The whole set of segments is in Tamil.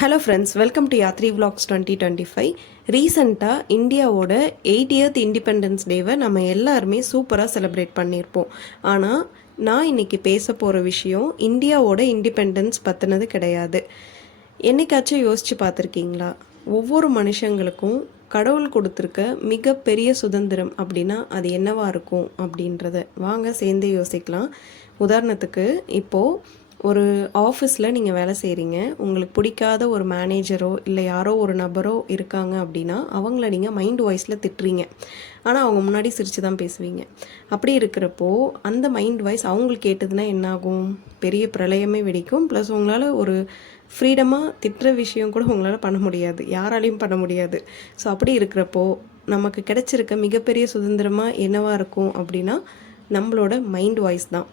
Hello friends, welcome to Yatri vlogs 2025. ரீசெண்டாக இந்தியாவோட 80th இண்டிபெண்டன்ஸ் டேவை நம்ம எல்லாருமே சூப்பராக செலிப்ரேட் பண்ணியிருப்போம். ஆனால் நான் இன்றைக்கி பேச போகிற விஷயம் இந்தியாவோட இண்டிபெண்டன்ஸ் பற்றினது கிடையாது. என்னைக்காச்சும் யோசித்து பார்த்துருக்கீங்களா? ஒவ்வொரு மனுஷங்களுக்கும் கடவுள் கொடுத்துருக்க மிகப்பெரிய சுதந்திரம் அப்படின்னா அது என்னவாக இருக்கும் அப்படின்றத வாங்க சேர்ந்து யோசிக்கலாம். உதாரணத்துக்கு இப்போது ஒரு ஆஃபீஸில் நீங்கள் வேலை செய்கிறீங்க. உங்களுக்கு பிடிக்காத ஒரு மேனேஜரோ இல்லை யாரோ ஒரு நபரோ இருக்காங்க அப்படின்னா அவங்கள நீங்கள் மைண்ட் வாய்ஸில் திட்டுறீங்க. ஆனால் அவங்க முன்னாடி சிரித்து தான் பேசுவீங்க. அப்படி இருக்கிறப்போ அந்த மைண்ட் வாய்ஸ் அவங்களுக்கு கேட்டதுன்னா என்னாகும்? பெரிய பிரளயமே வெடிக்கும். ப்ளஸ் உங்களால் ஒரு ஃப்ரீடமாக திட்டுற விஷயம் கூட உங்களால் பண்ண முடியாது, யாராலையும் பண்ண முடியாது. ஸோ அப்படி இருக்கிறப்போ நமக்கு கிடைச்சிருக்க மிகப்பெரிய சுதந்திரமாக என்னவாக இருக்கும் அப்படின்னா நம்மளோட மைண்ட் வாய்ஸ் தான்.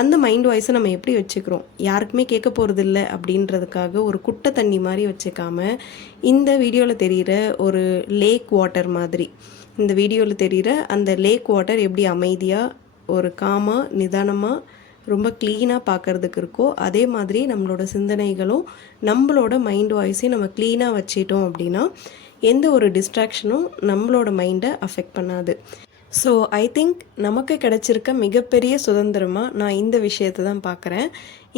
அந்த மைண்ட் வாய்ஸை நம்ம எப்படி வச்சுக்கிறோம்? யாருக்குமே கேட்க போகிறதில்ல அப்படின்றதுக்காக ஒரு குட்டை தண்ணி மாதிரி வச்சுக்காம இந்த வீடியோவில் தெரிகிற ஒரு லேக் வாட்டர் மாதிரி, இந்த வீடியோவில் தெரிகிற அந்த லேக் வாட்டர் எப்படி அமைதியாக ஒரு காமாக நிதானமாக ரொம்ப க்ளீனாக பார்க்குறதுக்கு இருக்கோ அதே மாதிரி நம்மளோட சிந்தனைகளும் நம்மளோட மைண்ட் வாய்ஸையும் நம்ம க்ளீனாக வச்சிட்டோம் அப்படின்னா எந்த ஒரு டிஸ்ட்ராக்ஷனும் நம்மளோட மைண்டை அஃபெக்ட் பண்ணாது. ஸோ ஐ திங்க் நமக்கு கிடைச்சிருக்க மிகப்பெரிய சுதந்திரமாக நான் இந்த விஷயத்தை தான் பார்க்குறேன்.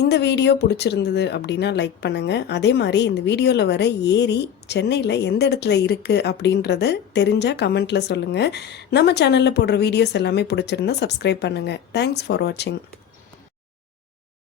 இந்த வீடியோ பிடிச்சிருந்தது அப்படின்னா லைக் பண்ணுங்கள். அதே மாதிரி இந்த வீடியோவில் வர ஏரி சென்னையில் எந்த இடத்துல இருக்குது அப்படின்றத தெரிஞ்சால் கமெண்ட்டில் சொல்லுங்கள். நம்ம சேனலில் போடுற வீடியோஸ் எல்லாமே பிடிச்சிருந்தா சப்ஸ்கிரைப் பண்ணுங்கள். தேங்க்ஸ் ஃபார் வாட்சிங்.